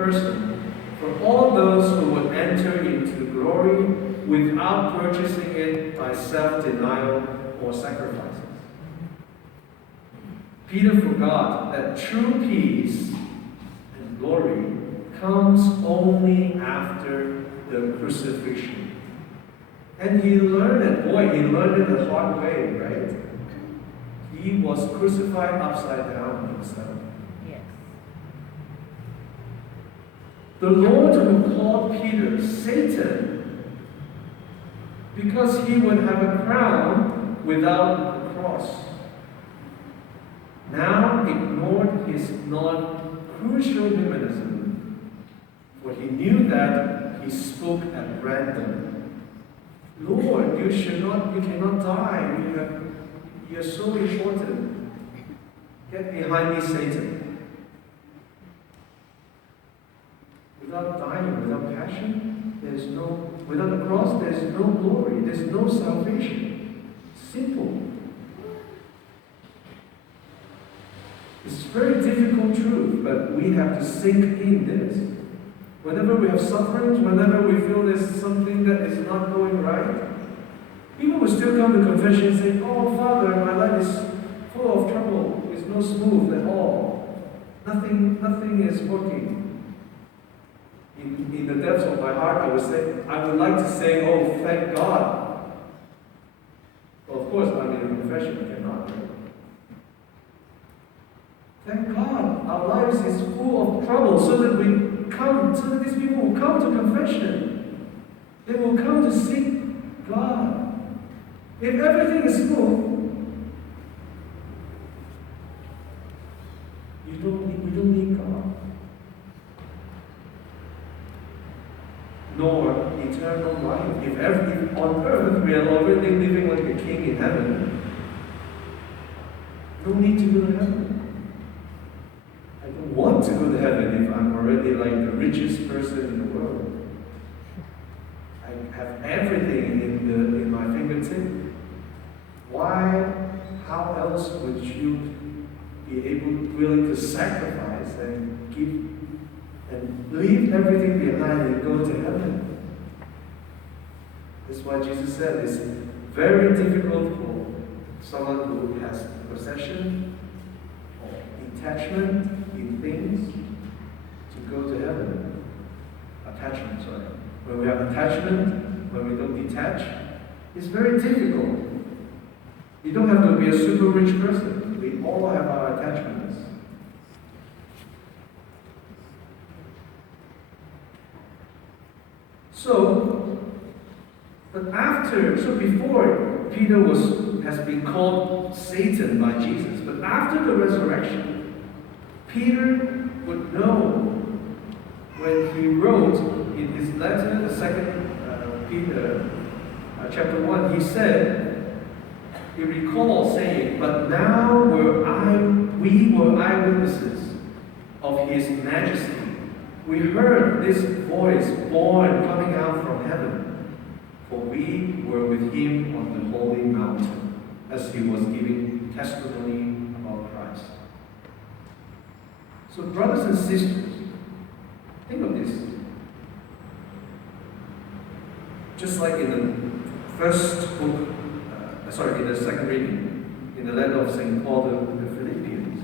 person for all those who would enter into glory without purchasing it by self-denial or sacrifices. Peter forgot that true peace and glory comes only after the crucifixion. And he learned it, he learned it the hard way, right? He was crucified upside down himself. Yes. The Lord who called Peter Satan because he would have a crown without the cross, now ignored his non-crucial humanism, for he knew that he spoke at random. Lord, you cannot die. You're so important. Get behind me, Satan. Without dying, without passion, without the cross, there's no glory, there's no salvation. Simple. It's a very difficult truth, but we have to sink in this. Whenever we have sufferings, whenever we feel there's something that is not going right, people will still come to confession and say, "Oh, Father, my life is full of trouble. It's not smooth at all. Nothing is working." In the depths of my heart, I would like to say, "Oh, thank God." Well, of course, I'm in a confession, I cannot. Thank God, our lives is full of trouble, so that these people will come to confession. They will come to seek God. If everything is smooth, we don't need God. Nor eternal life. If on earth we are already living like a king in heaven, no need to go to heaven. I don't want to go to heaven if I'm already like the richest person in the world. I have everything in my fingertip. How else would you be willing to sacrifice and give and leave everything behind and go to heaven? That's why Jesus said it's very difficult for someone who has possession or attachment in things to go to heaven. Attachment, sorry. When we have attachment, when we don't detach, it's very difficult. You don't have to be a super rich person. We all have our attachments. Before Peter has been called Satan by Jesus, but after the resurrection, Peter would know when he wrote in his letter, the 2 Peter, chapter 1, he recalled saying, "But now we were eyewitnesses of his majesty. We heard this voice born coming out from heaven, for we were with him on the holy mountain, as he was giving testimony about Christ." So brothers and sisters, think of this. Just like in the first book, in the second reading, in the letter of St. Paul to the Philippians,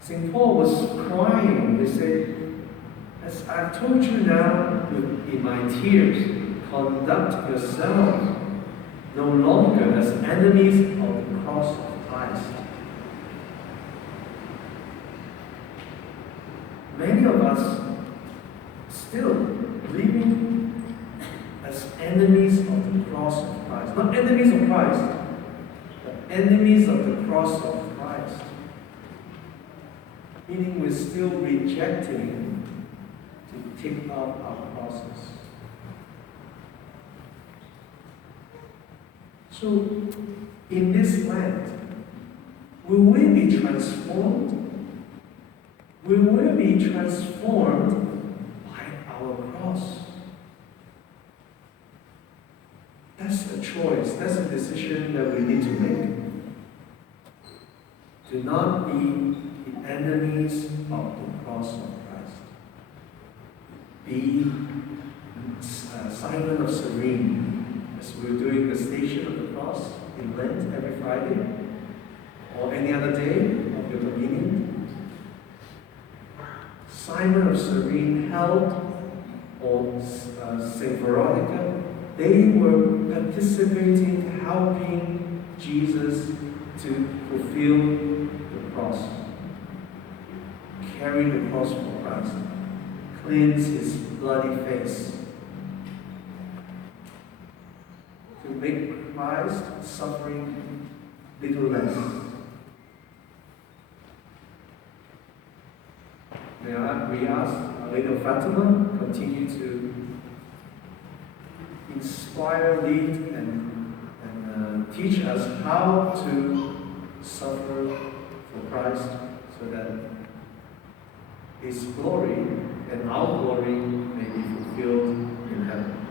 St. Paul was crying. He said, "As I've told you now in my tears, conduct yourselves no longer as enemies of the cross of Christ." Many of us still living as enemies of the cross of Christ. Not enemies of Christ, but enemies of the cross of Christ. Meaning we're still rejecting to take up our crosses. So, in this land, will we be transformed? Will we be transformed by our cross? That's a choice, that's a decision that we need to make. To not be the enemies of the cross of Christ. be Simon of Cyrene, as we're doing the Station of the Cross in Lent every Friday, or any other day of your convenience. Simon of Cyrene held, or Saint Veronica, they were participating, helping Jesus to fulfill the cross, carry the cross for Christ, cleanse his bloody face, to make Christ suffering little less. We ask Our Lady of Fatima continue to inspire, lead, and teach us how to suffer for Christ, so that His glory and our glory may be fulfilled in heaven.